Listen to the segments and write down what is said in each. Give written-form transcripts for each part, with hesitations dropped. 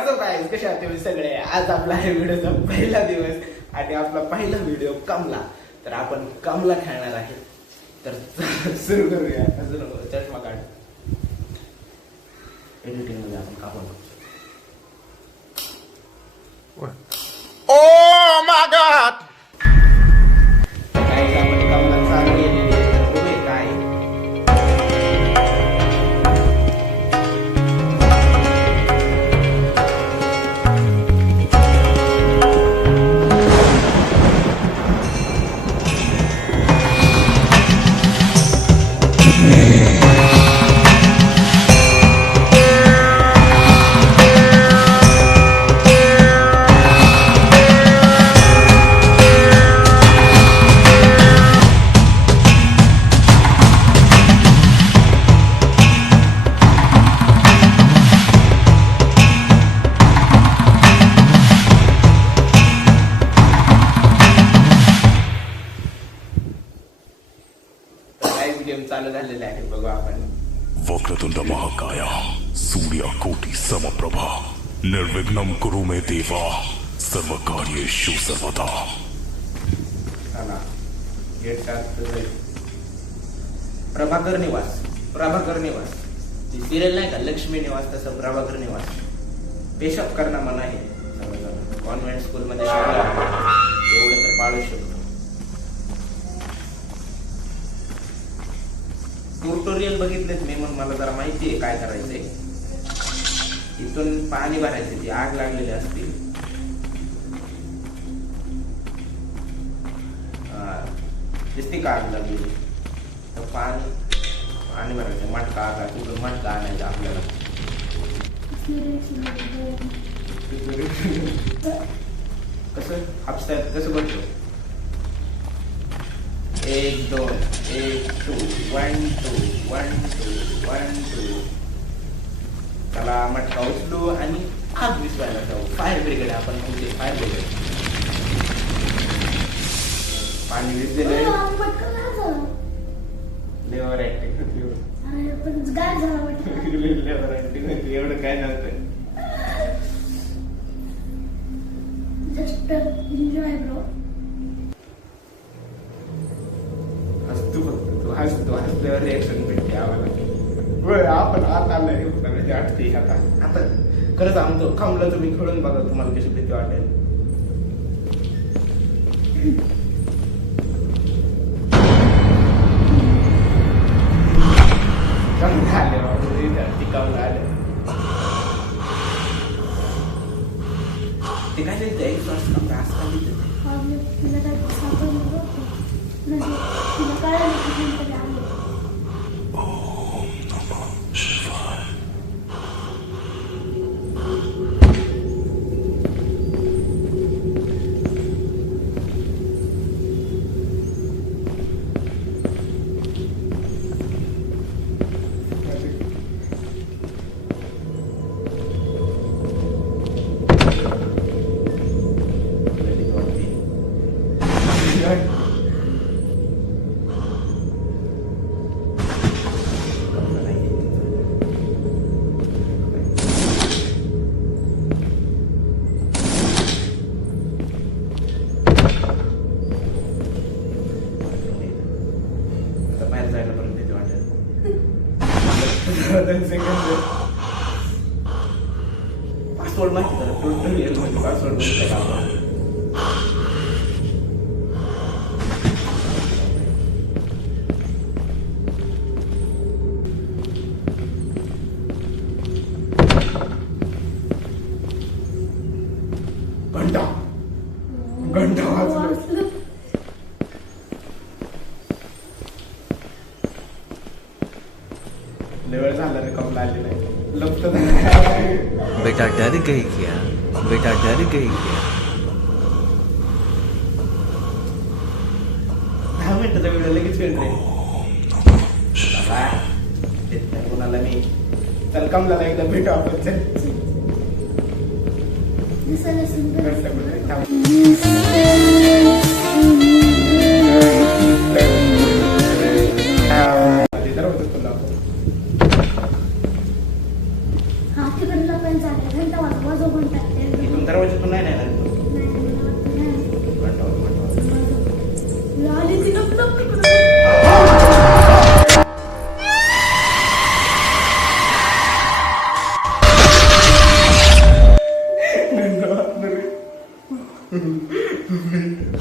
WhatsApp guys, कशा आहात तुम्ही सगळे? आज आपला आहे व्हिडिओचा पहिला दिवस आणि आपला पहिला व्हिडिओ कमला. तर आपण कमला खेळणार आहे. तर सुरू करूया. अजून चष्मा काढ. एडिटिंग मध्ये आपण कापून Oh my God! काय आपण कमला चालू केलेली आहे. तर बघूया काय गेम चालू झालेले आहे. बघू आपण. वक्रतुंड महाकाय सूर्यकोटि समप्रभा निर्विघ्नं कुरु मे देवा सर्वकार्येषु सर्वदा. चला गेट टाकतोय. प्रभाकर निवास. प्रभाकर निवास ती सिरियल नाही का लक्ष्मी निवास, तसं प्रभाकर निवास. पेशाब करणं मना आहे. कॉन्व्हेंट स्कूल मध्ये शिकला एवढं तर पाळू शकतो. ट्युटोरियल बघितलेत मी, मग मला जरा माहिती आहे काय करायचंय. इथून पाणी भरायचं, ती आग लागलेली असते. दिसते का आग लागलेली, तर पाणी भरायचं. मटका आगा कुठून मटका आणायचा आपल्याला. कसं हापसायचं कसं बघतो. 1 2 1 2 1 2 1 2 1 2. त्याला मटका उचलू आणि आग विसवायला जाऊ. फायर ब्रिगेड आपण म्हणजे फायर ब्रिगेड. पाणी विसलेलं लेवर ऍक्टिंग लेवर ऍक्टिंग होती. एवढं काय नव्हतं. Just enjoy bro. हसतो फक्त तू, हसतो. हसल्यावर रिएक्शन भेटते आम्हाला. आपण आता म्हणजे आठते. आता खरं सांगतो, कमला तुम्ही खेळून बघा, तुम्हाला कशी भीती वाटेल. कमला आले ते काय लिहितं. एक श्वास कमला असं का लिहितं. पासवर्ड माहिती करा. ट्युटोरियल मध्ये पासवर्ड माहिती करा. घंटा घंटा वाजलं. लेवल झाला रे. कमला आली नाही. लपत बेटा डर गई क्या? बेटा डर गई क्या? 10 मिनिटाचा व्हिडिओ लगेच वेळ रे. देत नाही कोणाला मी. चल कमला एकदा भेटू आपण. चल हा तिकडला पण चालेल. घंटा वाजवा. दरवाजा पण टाकते इथून दरवाजातून नाही ना तू आली ती लप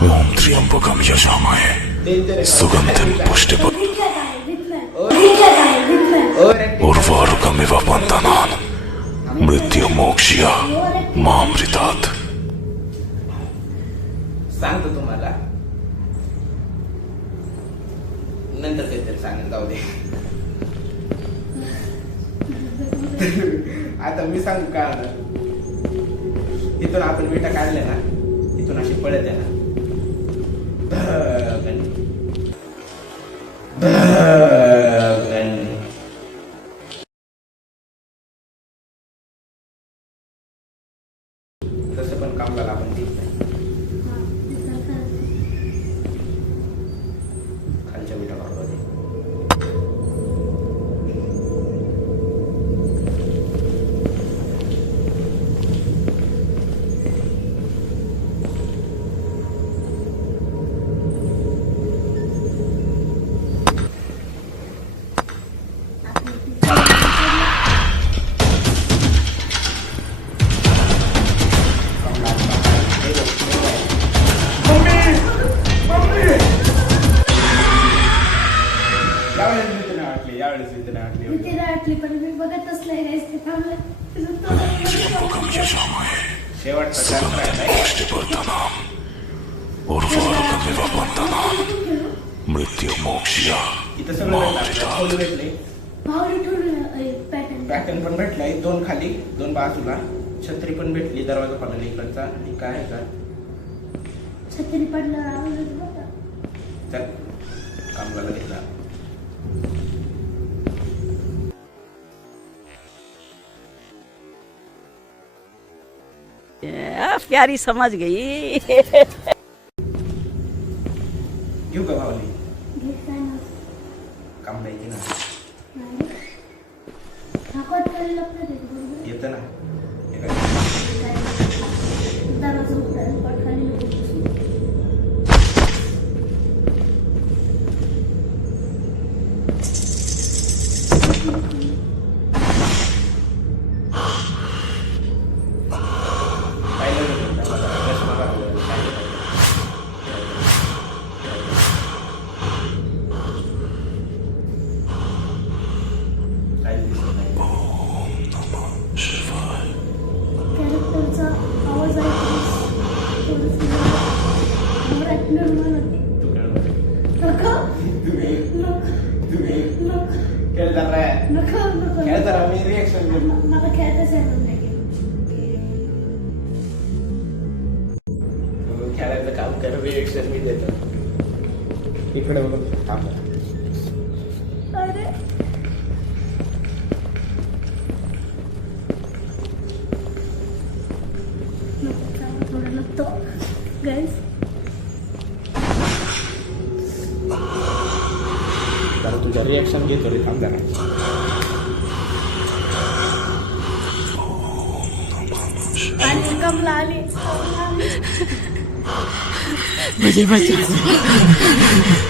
ओम त्र्यंबकम यजामहे सुगंधिम पुष्टिपद उर्वारुकमिव बंधनान् मृत्युमोक्ष्य मामृतात्. सांगतो तुम्हाला नंतर काहीतरी सांगेन, जाऊ दे. आता मी सांगू का इथून आपण विटा काढल्या ना, इथून अशी पळत आहे ना, धगन धगन तसं पण कामगार आपण देत नाही. खालच्या विटा काढू दे. यावेळेस इथे नाही पण मी बघतच नाही ते थांबलं त्र्यंबकम यजामहे शेवटचा चान्स राहिलाय. पुष्टिवर्धनम् उर्वारुकमिव बंधनान् मृत्युमोक्ष्य इथं सगळं मामृतात्. भेटलं, भेटले भावली ठेवलं पॅटर्न पॅटर्न पण भेटलाय, 2 खाली 2 बाजूला, छत्री पण भेटली, दरवाजा पण इकडचा. आणि काय आहे का छत्री पडलं आवाजच बघा. चल कामगाला घेतला. प्यारी समझ गई. घेऊ का भावली घेताना काम द्यायची ना, ठाकत करायला लागतं ते बरोबर. येतं ना एका दरवाजा उघडायला पटकन पाहिलं होतं त्याला, चष्मा लागला, काही दिसत नाही. कॅरेक्टरचा आवाज ऐकून निर्माण होते. तू खेळ नका तुम्ही नका खेळ जरा नका नका खेळ जरा मी रिएक्शन घेऊ. मला खेळताच येणार नाही. खेळायचं काम कर, रिएक्शन मी देतो. इकडे बघून थांब. अरे थोडं नको गाईस. जरा तुझ्या रिएक्शन घेतो रे, थांब जरा. आणि कमला आली. मुझे बचा.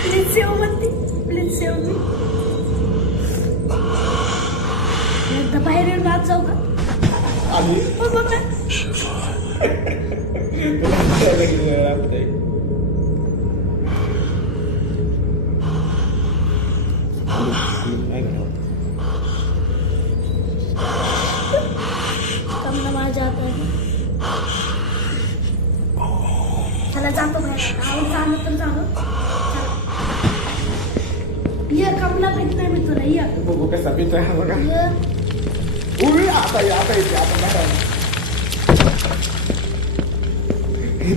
प्लीज सेव म्हणते, प्लीज सेव मी. एकदा बाहेर येऊन आत जाऊ का? आम्ही हो बाबा. तुला वेळ लागतंय. कमला माझ्या हातात. चला जातो बाहेर. आवड झालं तर झालं. ये कमला भेट नाही मी तुला. ये बघू कसा पितोय हा बघा. ये. उभी आता येते आता बाहेर.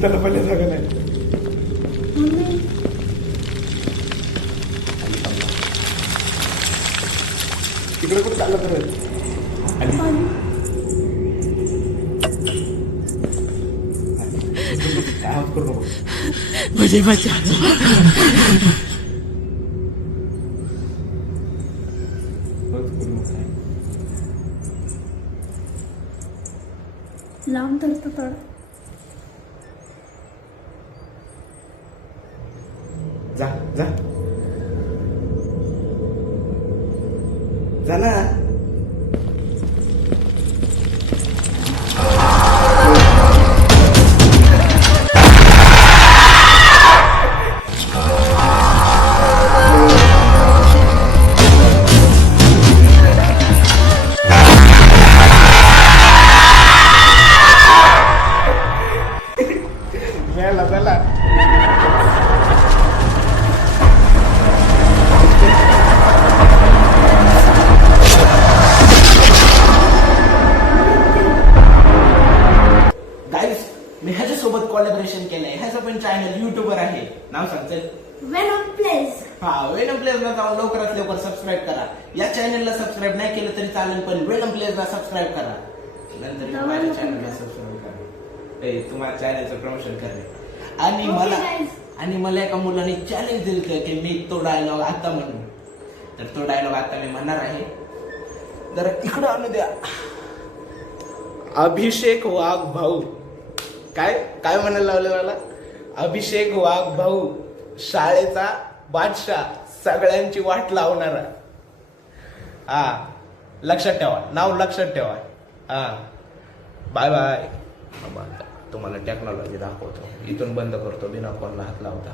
त्याला पहिले जागा नाही. मम्मी तिकडे कुठं चाललं तर पाणी. आवाज करू नको. मुझे बचा. आवाज करू नको. लांब धरतो थोडं. जा जा जा ना. मेला चला. गाईज मी ह्याच्यासोबत कोलॅबोरेशन केलंय. ह्याचं पण चॅनल युट्यूबर आहे. नाव सांगते वेनम प्लेस. हा वेलम प्लेसला जाऊन लवकरात लवकर सबस्क्राईब करा. या चॅनलला सबस्क्राईब नाही केलं तरी चालेल, पण वेलम प्लेसला सबस्क्राईब करा. नंतर माझ्या चॅनलला सबस्क्राईब करा. तुम्हाला चॅनलचं प्रमोशन करणे. आणि Okay, मला guys. आणि मला एका मुलाने चॅलेंज दिलं की मी तो डायलॉग आता म्हणू. तर तो डायलॉग आता मी म्हणणार आहे. जरा इकडं आणू द्या. अभिषेक वाघ भाऊ. काय काय म्हणायला लावलं मला? अभिषेक वाघ भाऊ, शाळेचा बादशाह, सगळ्यांची वाट लावणारा. हा लक्षात ठेवा, नाव लक्षात ठेवा. हा बाय बाय. तुम्हाला टेक्नॉलॉजी दाखवतो. इथून बंद करतो बिना फोनला हात लावता.